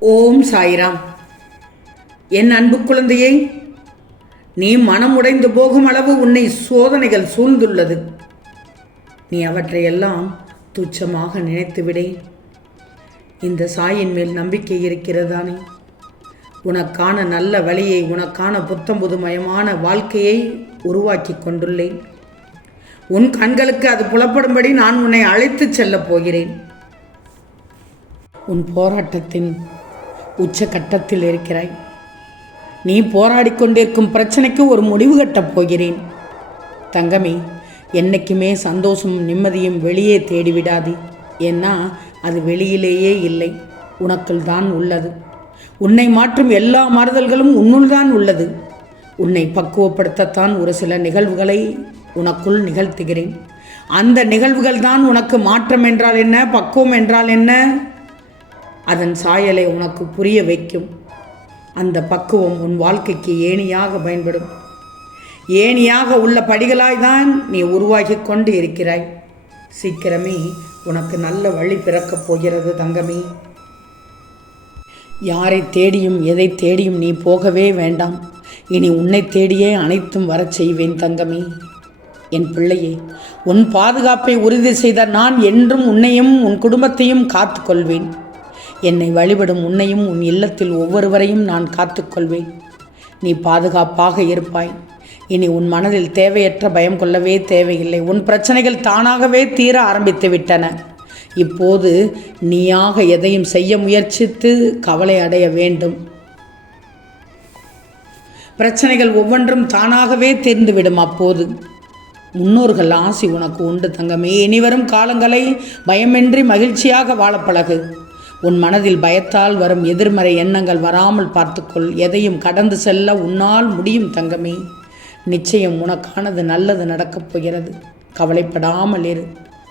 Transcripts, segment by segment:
ஓம் சாய்ராம். என் அன்பு குழந்தையை நீ மனம் உடைந்து போகும் அளவு உன்னை சோதனைகள் சூழ்ந்துள்ளது. நீ அவற்றையெல்லாம் துச்சமாக நினைத்து இந்த சாயின் மேல் நம்பிக்கை இருக்கிறதானே? உனக்கான நல்ல வழியை உனக்கான புத்தம் புதுமயமான வாழ்க்கையை உருவாக்கி கொண்டுள்ளேன். உன் கண்களுக்கு அது புலப்படும்படி நான் உன்னை அழைத்துச் செல்லப் போகிறேன். உன் போராட்டத்தின் உச்சகட்டத்தில் இருக்கிறாய். நீ போராடி கொண்டிருக்கும் பிரச்சனைக்கு ஒரு முடிவு கட்டப் போகிறேன். தங்கமே என்னைக்குமே சந்தோஷமும் நிம்மதியும் வெளியே தேடிவிடாது. ஏன்னா அது வெளியிலேயே இல்லை. உனக்குள் தான் உள்ளது. உன்னை மாற்றும் எல்லா மாறுதல்களும் உன்னுள் தான் உள்ளது. உன்னை பக்குவப்படுத்தத்தான் ஒரு சில நிகழ்வுகளை உனக்குள் நிகழ்த்துகிறேன். அந்த நிகழ்வுகள் தான் உனக்கு மாற்றம் என்றால் என்ன பக்குவம் என்றால் என்ன? அதன் சாயலை உனக்கு புரிய வைக்கும். அந்த பக்குவம் உன் வாழ்க்கைக்கு ஏணியாக பயன்படும். ஏணியாக உள்ள படிகளாய்தான் நீ உருவாகி கொண்டு இருக்கிறாய். சீக்கிரமே உனக்கு நல்ல வழி பிறக்கப் போகிறது தங்கமே. யாரை தேடியும் எதை தேடியும் நீ போகவே வேண்டாம். இனி உன்னை தேடியே அனைத்தும் வரச் செய்வேன் தங்கமே. என் பிள்ளையே உன் பாதுகாப்பை உறுதி செய்த நான் என்றும் உன்னையும் உன் குடும்பத்தையும் காத்துக்கொள்வேன் என்னை வழிபடும் உன்னையும் உன் இல்லத்தில் ஒவ்வொருவரையும் நான் காத்துக்கொள்வேன். நீ பாதுகாப்பாக இருப்பாய். இனி உன் மனதில் தேவையற்ற பயம் கொள்ளவே தேவையில்லை. உன் பிரச்சனைகள் தானாகவே தீர ஆரம்பித்து விட்டன. இப்போது நீயாக எதையும் செய்ய முயற்சித்து கவலை அடைய வேண்டும். பிரச்சனைகள் ஒவ்வொன்றும் தானாகவே தீர்ந்துவிடும் அப்போது. முன்னோர்கள் ஆசி உனக்கு உண்டு தங்கமே. இனிவரும் காலங்களை பயமின்றி மகிழ்ச்சியாக வாழப்பழகு. உன் மனதில் பயத்தால் வரும் எதிர்மறை எண்ணங்கள் வராமல் பார்த்துக்கொள். எதையும் கடந்து செல்ல உன்னால் முடியும் தங்கமே. நிச்சயம் உனக்கானது நல்லது நடக்கப் போகிறது. கவலைப்படாமல் இரு.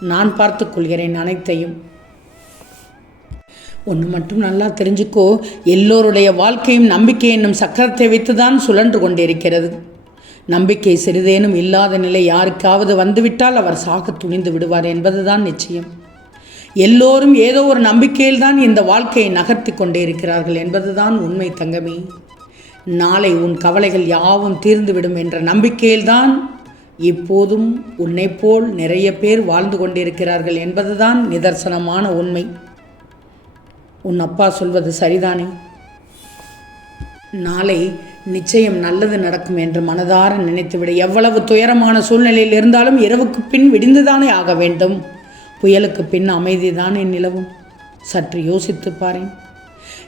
நான் பார்த்துக்கொள்கிறேன் அனைத்தையும். ஒன்று மட்டும் நல்லா தெரிஞ்சுக்கோ. எல்லோருடைய வாழ்க்கையும் நம்பிக்கை என்னும் சக்கரத்தை வைத்துதான் சுழன்று கொண்டிருக்கிறது. நம்பிக்கை சிறிதேனும் இல்லாத நிலை யாருக்காவது வந்துவிட்டால் அவர் சாக துணிந்து விடுவார் என்பதுதான் நிச்சயம். எல்லோரும் ஏதோ ஒரு நம்பிக்கையில்தான் இந்த வாழ்க்கையை நகர்த்தி கொண்டே இருக்கிறார்கள் என்பதுதான் உண்மை தங்கமே. நாளை உன் கவலைகள் யாவும் தீர்ந்துவிடும் என்ற நம்பிக்கையில்தான் இப்போதும் உன்னைப் போல் நிறைய பேர் வாழ்ந்து கொண்டிருக்கிறார்கள் என்பதுதான் நிதர்சனமான உண்மை. உன் அப்பா சொல்வது சரிதானே? நாளை நிச்சயம் நல்லது நடக்கும் என்று மனதார நினைத்துவிட. எவ்வளவு துயரமான சூழ்நிலையில் இருந்தாலும் இரவுக்கு பின் விடிந்துதானே ஆக வேண்டும். புயலுக்கு பின் அமைதிதானே நிலவும். சற்று யோசித்து பாரேன்.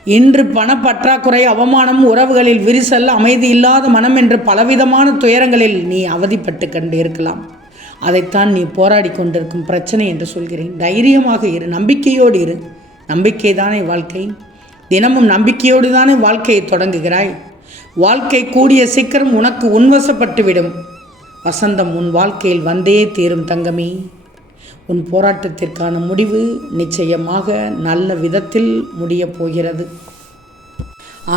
இன்று பணப்பற்றாக்குறை அவமானம் உறவுகளில் விரிசல் அமைதி இல்லாத மனம் என்று பலவிதமான துயரங்களில் நீ அவதிப்பட்டு கண்டு இருக்கலாம் அதைத்தான் நீ போராடி கொண்டிருக்கும் பிரச்சனை என்று சொல்கிறேன். தைரியமாக இரு நம்பிக்கையோடு இரு. நம்பிக்கை தானே வாழ்க்கை? தினமும் நம்பிக்கையோடு தானே வாழ்க்கையை தொடங்குகிறாய்? வாழ்க்கை கூடிய சீக்கிரம் உனக்கு உன்வசப்பட்டுவிடும். வசந்தம் உன் வாழ்க்கையில் வந்தே தீரும் தங்கமே. உன் போராட்டத்திற்கான முடிவு நிச்சயமாக நல்ல விதத்தில் முடியப் போகிறது.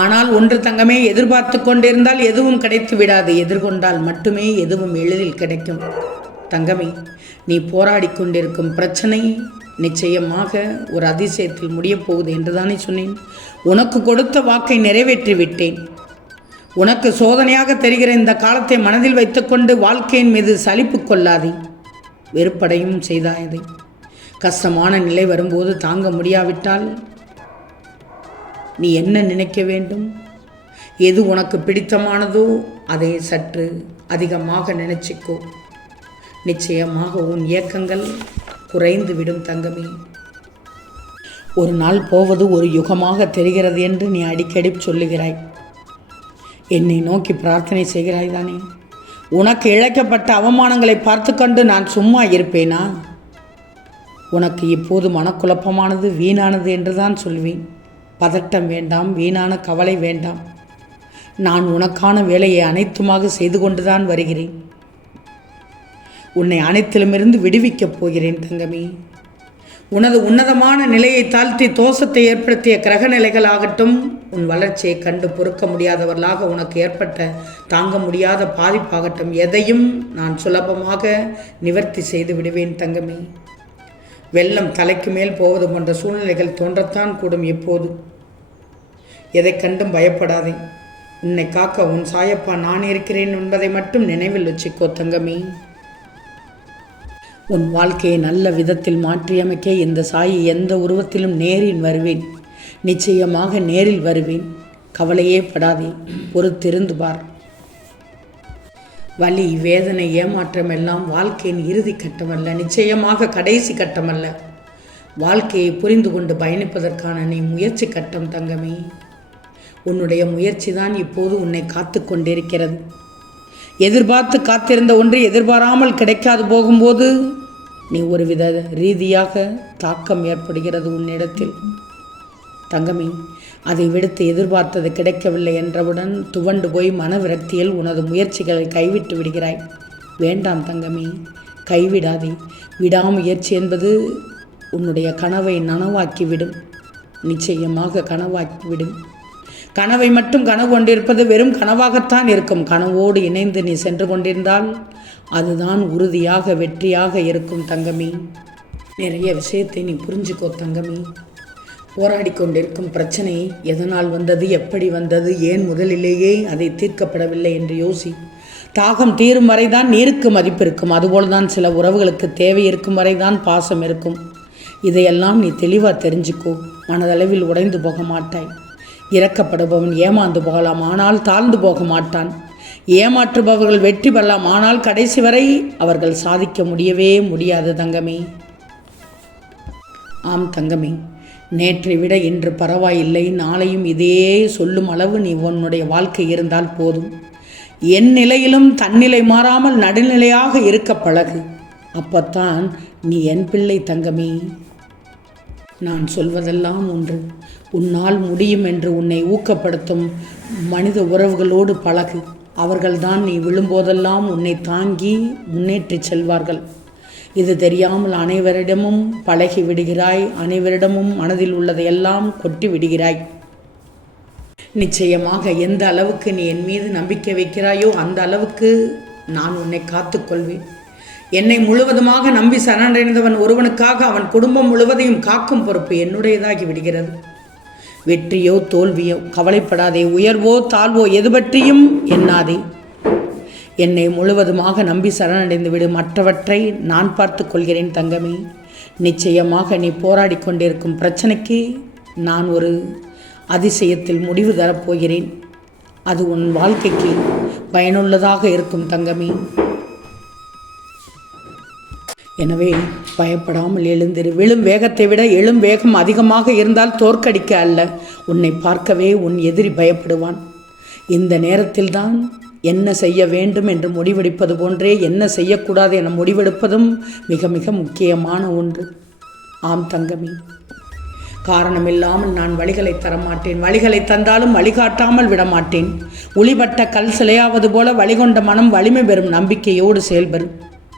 ஆனால் ஒன்று தங்கமே எதிர்பார்த்து கொண்டிருந்தால் எதுவும் கிடைத்து விடாது. எதிர்கொண்டால் மட்டுமே எதுவும் எளிதில் கிடைக்கும். தங்கமே நீ போராடி கொண்டிருக்கும் பிரச்சனை நிச்சயமாக ஒரு அதிசயத்தில் முடியப் போகுது என்றுதானே சொன்னேன். உனக்கு கொடுத்த வாக்கை நிறைவேற்றி விட்டேன். உனக்கு சோதனையாக தெரிகிற இந்த காலத்தை மனதில் வைத்துக்கொண்டு வாழ்க்கையின் மீது சலிப்பு கொள்ளாதே. வெறுப்படையும் செய்தாயதை கஷ்டமான நிலை வரும்போது தாங்க முடியாவிட்டால் நீ என்ன நினைக்க வேண்டும்? எது உனக்கு பிடித்தமானதோ அதை சற்று அதிகமாக நினைச்சிக்கோ. நிச்சயமாக உன் இயக்கங்கள் குறைந்து விடும் தங்கமே. ஒரு நாள் போவது ஒரு யுகமாக தெரிகிறது என்று நீ அடிக்கடி சொல்லுகிறாய். என்னை நோக்கி பிரார்த்தனை செய்கிறாய் தானே? உனக்கு இழைக்கப்பட்ட அவமானங்களை பார்த்து கண்டு நான் சும்மா இருப்பேனா? உனக்கு இப்போது மனக்குழப்பமானது வீணானது என்றுதான் சொல்வேன். பதட்டம் வேண்டாம் வீணான கவலை வேண்டாம். நான் உனக்கான வேலையை அனைத்துமாக செய்து கொண்டுதான் வருகிறேன். உன்னை அனைத்திலுமிருந்து விடுவிக்கப் போகிறேன் தங்கமே. உனது உன்னதமான நிலையை தாழ்த்தி தோஷத்தை ஏற்படுத்திய கிரக நிலைகளாகட்டும் உன் வளர்ச்சியை கண்டு பொறுக்க முடியாதவர்களாக உனக்கு ஏற்பட்ட தாங்க முடியாத பாதிப்பாகட்டும் எதையும் நான் சுலபமாக நிவர்த்தி செய்து விடுவேன் தங்கமே. வெள்ளம் தலைக்கு மேல் போவது போன்ற சூழ்நிலைகள் தோன்றத்தான் கூடும் எப்போது. எதை கண்டும் பயப்படாதே. உன்னை காக்க உன் சாயப்பா நான் இருக்கிறேன் என்பதை மட்டும் நினைவில் வச்சுக்கோ தங்கமே. உன் வாழ்க்கையை நல்ல விதத்தில் மாற்றியமைக்க இந்த சாயி எந்த உருவத்திலும் நேரில் வருவேன். நிச்சயமாக நேரில் வருவேன். கவலையே படாதே. பொறுத்திருந்து பார். வலி வேதனை ஏமாற்றம் எல்லாம் வாழ்க்கையின் இறுதி கட்டமல்ல. நிச்சயமாக கடைசி கட்டமல்ல. வாழ்க்கையை புரிந்து கொண்டு பயணிப்பதற்கான நீ முயற்சி கட்டம் தங்கமே. உன்னுடைய முயற்சி தான் இப்போது உன்னை காத்து கொண்டிருக்கிறது எதிர்பார்த்து காத்திருந்த ஒன்று எதிர்பாராமல் கிடைக்காது போகும்போது நீ ஒருவித ரீதியாக தாக்கம் ஏற்படுகிறது உன்னிடத்தில். தங்கமே அதை விடுத்து எதிர்பார்த்தது கிடைக்கவில்லை என்றவுடன் துவண்டு போய் மனவிரக்தியில் உனது முயற்சிகளை கைவிட்டு விடுகிறாய். வேண்டாம் தங்கமே கைவிடாதே. விடாமுயற்சி என்பது உன்னுடைய கனவை நனவாக்கிவிடும். நிச்சயமாக கனவாக்கிவிடும். கனவை மட்டும் கனவு கொண்டிருப்பது வெறும் கனவாகத்தான் இருக்கும். கனவோடு இணைந்து நீ சென்று கொண்டிருந்தால் அதுதான் உறுதியாக வெற்றியாக இருக்கும் தங்கமி. நிறைய விஷயத்தை நீ புரிஞ்சுக்கோ தங்கமி. போராடி கொண்டிருக்கும் பிரச்சனை எதனால் வந்தது எப்படி வந்தது ஏன் முதலிலேயே அதை தீர்க்கப்படவில்லை என்று யோசி. தாகம் தீரும் வரைதான் நீருக்கு மதிப்பு இருக்கும். அதுபோல்தான் சில உறவுகளுக்கு தேவை இருக்கும் வரைதான் பாசம் இருக்கும். இதையெல்லாம் நீ தெளிவாக தெரிஞ்சுக்கோ. மனதளவில் உடைந்து போக மாட்டாய். இறக்கப்படுபவன் ஏமாந்து போகலாம் ஆனால் தாழ்ந்து போக மாட்டான். ஏமாற்றுபவர்கள் வெற்றி பெறலாம் ஆனால் கடைசி வரை அவர்கள் சாதிக்க முடியவே முடியாது தங்கமே. ஆம் தங்கமே நேற்றை விட இன்று பரவாயில்லை நாளையும் இதே சொல்லும் அளவு நீ உன்னுடைய வாழ்க்கை இருந்தால் போதும். என் நிலையிலும் தன்னிலை மாறாமல் நடுநிலையாக இருக்க பழகு. அப்பத்தான் நீ என் பிள்ளை தங்கமே. நான் சொல்வதெல்லாம் ஒன்று. உன்னால் முடியும் என்று உன்னை ஊக்கப்படுத்தும் மனித உறவுகளோடு பழகு. அவர்கள்தான் நீ விழும்போதெல்லாம் உன்னை தாங்கி முன்னேற்றிச் செல்வார்கள். இது தெரியாமல் அனைவரிடமும் பழகி விடுகிறாய். அனைவரிடமும் மனதில் உள்ளதையெல்லாம் கொட்டி விடுகிறாய். நிச்சயமாக எந்த அளவுக்கு நீ என் மீது நம்பிக்கை வைக்கிறாயோ அந்த அளவுக்கு நான் உன்னை காத்துக்கொள்வேன் என்னை முழுவதுமாக நம்பி சரணடைந்தவன் ஒருவனுக்காக அவன் குடும்பம் முழுவதையும் காக்கும் பொறுப்பு என்னுடையதாகி விடுகிறது. வெற்றியோ தோல்வியோ கவலைப்படாதே உயர்வோ தாழ்வோ எது பற்றியும் எண்ணாதே. என்னை முழுவதுமாக நம்பி சரணடைந்து விடு மற்றவற்றை நான் பார்த்து கொள்கிறேன் தங்கமே. நிச்சயமாக நீ போராடி கொண்டிருக்கும் பிரச்சனைக்கு நான் ஒரு அதிசயத்தில் முடிவு தரப்போகிறேன். அது உன் வாழ்க்கைக்கு பயனுள்ளதாக இருக்கும் தங்கமே. எனவே பயப்படாமல் எழுந்திரு. விழும் வேகத்தை விட எழும் வேகம் அதிகமாக இருந்தால் தோற்கடிக்க அல்ல. உன்னை பார்க்கவே உன் எதிரி பயப்படுவான். இந்த நேரத்தில்தான் என்ன செய்ய வேண்டும் என்று முடிவெடுப்பது போன்றே என்ன செய்யக்கூடாது என முடிவெடுப்பதும் மிக மிக முக்கியமான ஒன்று. ஆம் தங்கமி. காரணமில்லாமல் நான் வழிகளை தரமாட்டேன். வழிகளை தந்தாலும் வழிகாட்டாமல் விடமாட்டேன். ஒளிபட்ட கல் சிலையாவது போல வழிகொண்ட மனம் வலிமை பெறும் நம்பிக்கையோடு செயல்பெறும்